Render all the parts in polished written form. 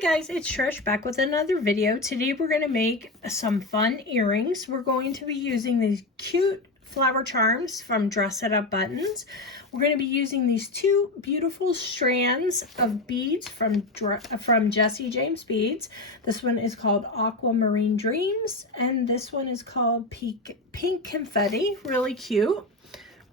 Hi guys, it's Trish back with another video. Today we're going to make some fun earrings. We're going to be using these cute flower charms from Dress It Up Buttons. We're going to be using these two beautiful strands of beads from Jessie James Beads. This one is called Aquamarine Dreams and this one is called Pink Confetti. Really cute.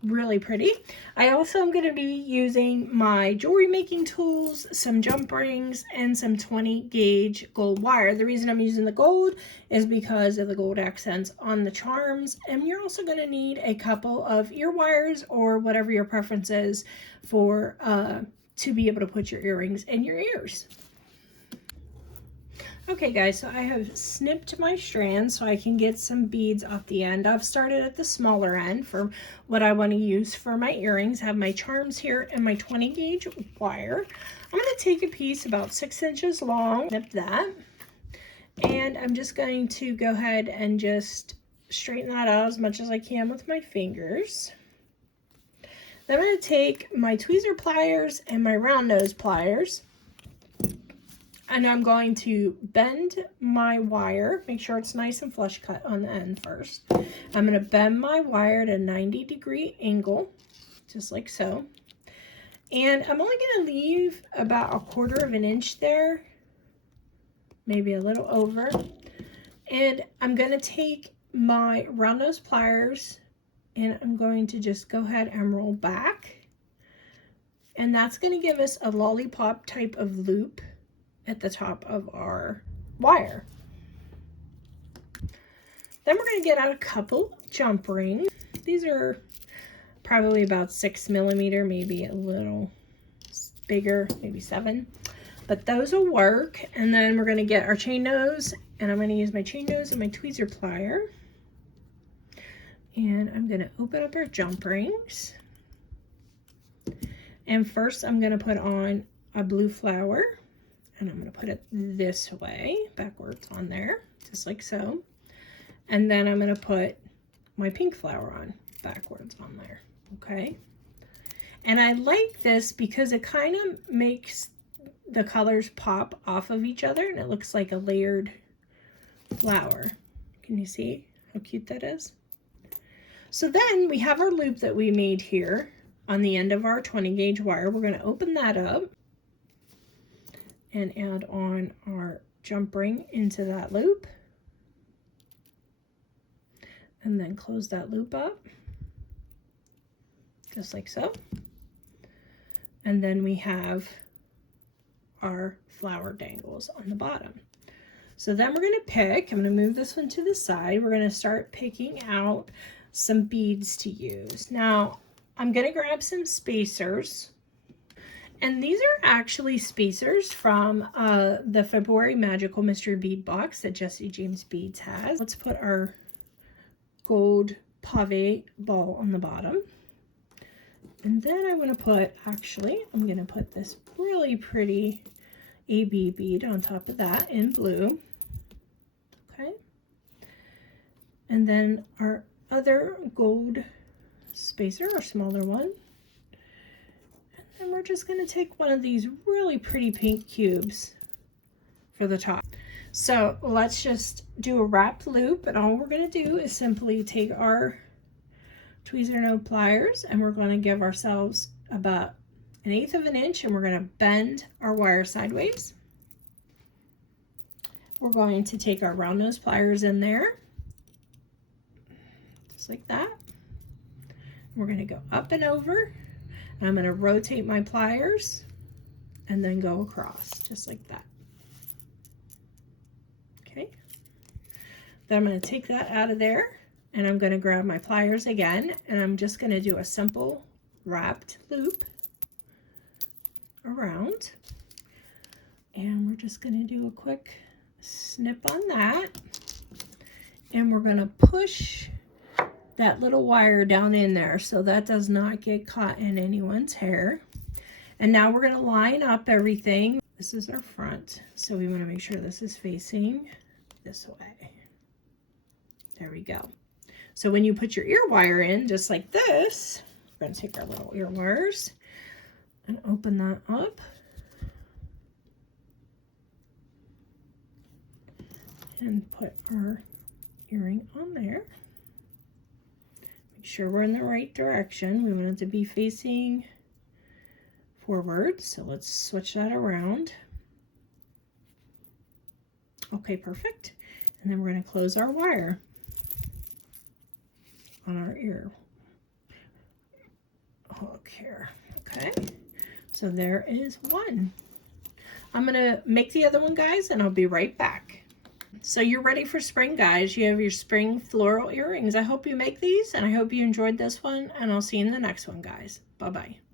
Really pretty. I also am going to be using my jewelry making tools, some jump rings, and some 20 gauge gold wire. The reason I'm using the gold is because of the gold accents on the charms, and you're also going to need a couple of ear wires or whatever your preference is for to be able to put your earrings in your ears. Okay guys, so I have snipped my strands so I can get some beads off the end. I've started at the smaller end for what I want to use for my earrings. I have my charms here and my 20 gauge wire. I'm going to take a piece about 6 inches long, snip that, and I'm just going to go ahead and just straighten that out as much as I can with my fingers. Then I'm going to take my tweezer pliers and my round nose pliers. And I'm going to bend my wire, make sure it's nice and flush cut on the end first. I'm going to bend my wire at a 90-degree angle, just like so. And I'm only going to leave about 1/4 of an inch there, maybe a little over. And I'm going to take my round nose pliers and I'm going to just go ahead and roll back. And that's going to give us a lollipop type of loop at the top of our wire. Then we're going to get out a couple jump rings. These are probably about 6 millimeter, maybe a little bigger, maybe 7, but those will work. And then we're going to get our chain nose, and I'm going to use my chain nose and my tweezer plier, and I'm going to open up our jump rings. And first I'm going to put on a blue flower, and I'm going to put it this way, backwards on there, just like so. And then I'm going to put my pink flower on, backwards on there, okay? And I like this because it kind of makes the colors pop off of each other, and it looks like a layered flower. Can you see how cute that is? So then we have our loop that we made here on the end of our 20 gauge wire. We're going to open that up and add on our jump ring into that loop, and then close that loop up just like so. And then we have our flower dangles on the bottom. So then we're going to pick, I'm going to move this one to the side, we're going to start picking out some beads to use. Now I'm going to grab some spacers. And these are actually spacers from the February Magical Mystery Bead Box that Jessie James Beads has. Let's put our gold pave ball on the bottom. And then I'm going to put, I'm going to put this really pretty AB bead on top of that in blue. Okay. And then our other gold spacer, our smaller one. And we're just going to take one of these really pretty pink cubes for the top. So let's just do a wrapped loop, and all we're going to do is simply take our tweezer node pliers and we're going to give ourselves about 1/8 of an inch, and we're going to bend our wire sideways. We're going to take our round nose pliers in there, just like that. We're going to go up and over. And I'm going to rotate my pliers and then go across just like that. Okay. Then I'm going to take that out of there, and I'm going to grab my pliers again, and I'm just going to do a simple wrapped loop around. And we're just going to do a quick snip on that. And we're going to push that little wire down in there so that does not get caught in anyone's hair. And now we're going to line up everything. This is our front, so we want to make sure this is facing this way. There we go. So when you put your ear wire in, just like this, we're going to take our little ear wires and open that up and put our earring on there. Make sure we're in the right direction. We want it to be facing forward, so let's switch that around. Okay, perfect. And then we're going to close our wire on our ear hook here. Okay, so there is one. I'm going to make the other one, guys, and I'll be right back. So you're ready for spring, guys. You have your spring floral earrings. I hope you make these, and I hope you enjoyed this one, and I'll see you in the next one, guys. Bye-bye.